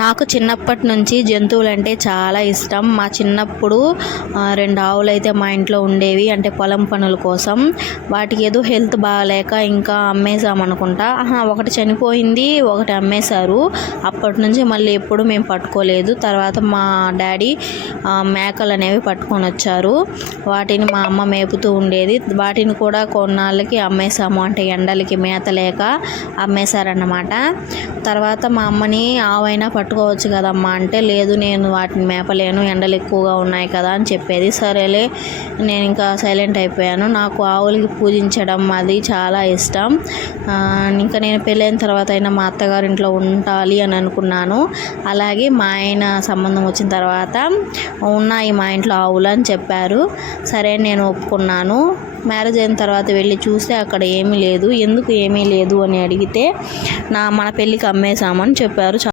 నాకు చిన్నప్పటి నుంచి జంతువులంటే చాలా ఇష్టం. మా చిన్నప్పుడు 2 ఆవులైతే మా ఇంట్లో ఉండేవి. అంటే పొలం పనుల కోసం. వాటికి ఏదో హెల్త్ బాగాలేక ఇంకా అమ్మేసామనుకుంటా. ఒకటి చనిపోయింది, ఒకటి అమ్మేశారు. అప్పటి నుంచి మళ్ళీ ఎప్పుడు మేము పట్టుకోలేదు. తర్వాత మా డాడీ మేకలు అనేవి పట్టుకొని వచ్చారు. వాటిని మా అమ్మ మేపుతూ ఉండేది. వాటిని కూడా కొన్నాళ్ళకి అమ్మేశాము. అంటే ఎండలకి మేత లేక అమ్మేశారన్నమాట. తర్వాత మా అమ్మని ఆవైనా పట్టుకోవచ్చు కదమ్మా అంటే, లేదు నేను వాటిని మేపలేను, ఎండలు ఎక్కువగా ఉన్నాయి కదా అని చెప్పేది. సరేలే నేను ఇంకా సైలెంట్ అయిపోయాను. నాకు ఆవులకి పూజించడం అది చాలా ఇష్టం. ఇంకా నేను పెళ్ళైన తర్వాత అయినా మా అత్తగారింట్లో ఉండాలి అని అనుకున్నాను. అలాగే మా ఆయన సంబంధం వచ్చిన తర్వాత ఉన్నాయి మా ఇంట్లో ఆవులు అని చెప్పారు. సరే నేను ఒప్పుకున్నాను. మ్యారేజ్ అయిన తర్వాత వెళ్ళి చూస్తే అక్కడ ఏమీ లేదు. ఎందుకు ఏమీ లేదు అని అడిగితే మన పెళ్ళికి అమ్మేశామని చెప్పారు.